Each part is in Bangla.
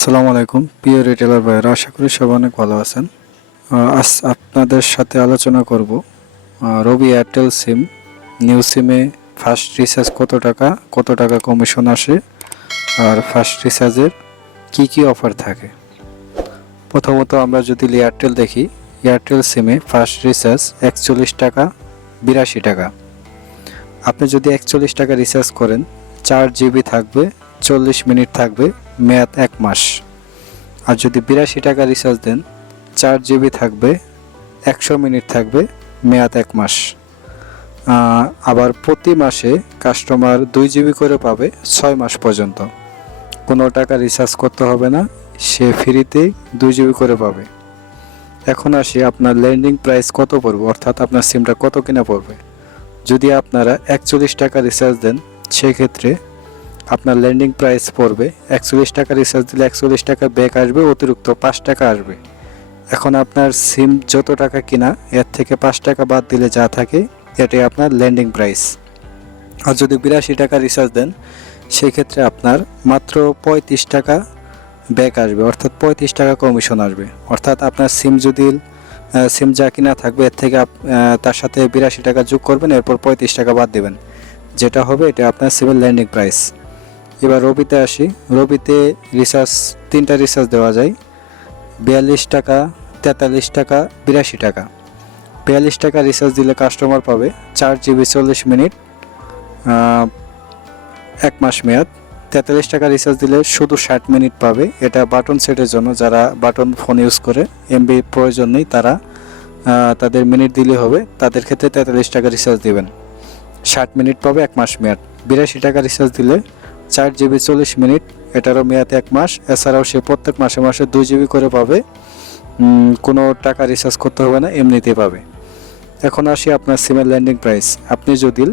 আসসালামু আলাইকুম প্রিয় রিটেলার ভাইয়েরা, আশা করি সবাই অনেক ভালো আছেন। আজ আপনাদের সাথে আলোচনা করব রবি এয়ারটেল সিম নিউ সিমে ফার্স্ট রিচার্জ কত টাকা কমিশন আসে আর ফার্স্ট রিচার্জের কি অফার থাকে। প্রথমত আমরা যদি এয়ারটেল দেখি, এয়ারটেল সিমে ফার্স্ট রিচার্জ 41 টাকা 82 টাকা। আপনি যদি 41 টাকা রিচার্জ করেন 4 জিবি থাকবে, 40 মিনিট থাকবে, মেয়াদ 1 মাস। আর যদি 82 টাকা রিচার্জ দেন 4 জিবি থাকবে, 100 মিনিট থাকবে, মেয়াদ 1 মাস। আবার প্রতি মাসে কাস্টমার 2 জিবি করে পাবে 6 মাস পর্যন্ত। কোনো টাকা রিচার্জ করতে হবে না, সে ফ্রিতেই 2 জিবি করে পাবে। এখন আসি আপনার ল্যান্ডিং প্রাইস কত পড়বে, অর্থাৎ আপনার সিমটা কত কিনা পড়বে। যদি আপনারা 41 টাকা রিচার্জ দেন সেক্ষেত্রে আপনার ল্যান্ডিং প্রাইস পড়বে 41 টাকা রিচার্জ দিলে 41 টাকা ব্যাক আসবে, অতিরিক্ত 5 টাকা আসবে। এখন আপনার সিম যত টাকা কিনা এর থেকে 5 টাকা বাদ দিলে যা থাকে এটাই আপনার ল্যান্ডিং প্রাইস। আর যদি 82 টাকা রিচার্জ দেন সেক্ষেত্রে আপনার মাত্র 35 টাকা ব্যাক আসবে, অর্থাৎ 35 টাকা কমিশন আসবে। অর্থাৎ আপনার সিম যা কিনা থাকবে এর থেকে তার সাথে 82 টাকা যোগ করবেন, এরপর 35 টাকা বাদ দেবেন, যেটা হবে এটা আপনার সিমের ল্যান্ডিং প্রাইস। এবার রবিতে আসি। রবিতে রিচার্জ 3টা রিচার্জ দেওয়া যায়, 42 টাকা, 43 টাকা, 82 টাকা। 42 টাকা রিচার্জ দিলে কাস্টমার পাবে 4 জিবি 40 মিনিট, 1 মাস মেয়াদ। 43 টাকা রিচার্জ দিলে শুধু 60 মিনিট পাবে। এটা বাটন সেটের জন্য, যারা বাটন ফোন ইউজ করে এমবি প্রয়োজন নেই তারা তাদের মিনিট দিলে হবে, তাদের ক্ষেত্রে 43 টাকা রিচার্জ দিবেন, 60 মিনিট পাবে, 1 মাস মেয়াদ। 82 টাকা রিচার্জ দিলে 4 জিবি 40 মিনিট, এটারও মেয়াদ 1 মাস। এছাড়াও সে প্রত্যেক মাসে মাসে 2 জিবি করে পাবে, কোনো টাকা রিচার্জ করতে হবে না, এমনিতেই পাবে। এখন আসি আপনার সিমের ল্যান্ডিং প্রাইস। আপনি যদি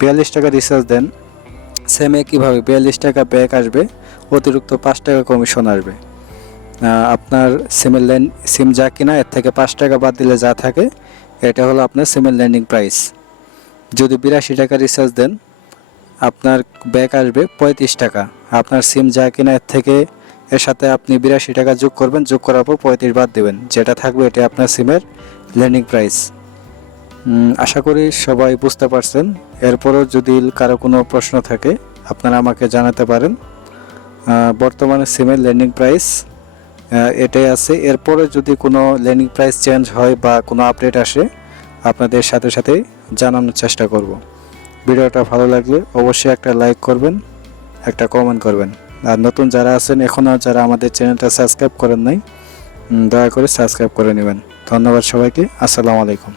42 টাকা রিচার্জ দেন সেম একইভাবে 42 টাকা ব্যাক আসবে, অতিরিক্ত 5 টাকা কমিশন আসবে। আপনার সিম যা কিনা এর থেকে 5 টাকা বাদ দিলে যা থাকে এটা হলো আপনার সিমের ল্যান্ডিং প্রাইস। যদি 82 টাকা রিচার্জ দেন আপনার ব্যাক আসবে 35 টাকা। আপনার সিম যা কিনা এর সাথে আপনি 82 টাকা যোগ করবেন, যোগ করার পর 35 বাদ দেবেন, যেটা থাকবে এটা আপনার সিমের ল্যান্ডিং প্রাইস। আশা করি সবাই বুঝতে পারছেন। এরপরও যদি কারো কোনো প্রশ্ন থাকে আপনারা আমাকে জানাতে পারেন। বর্তমানে সিমের ল্যান্ডিং প্রাইস এটাই আছে। এরপরে যদি কোনো ল্যান্ডিং প্রাইস চেঞ্জ হয় বা কোনো আপডেট আসে আপনাদের সাথে সাথে জানানোর চেষ্টা করব। ভিডিওটা ভালো লাগলে অবশ্যই একটা লাইক করবেন, একটা কমেন্ট করবেন। আর নতুন যারা আছেন এখনও যারা আমাদের চ্যানেলটা সাবস্ক্রাইব করেন নাই, দয়া করে সাবস্ক্রাইব করে নেবেন। ধন্যবাদ সবাইকে। আসসালামু আলাইকুম।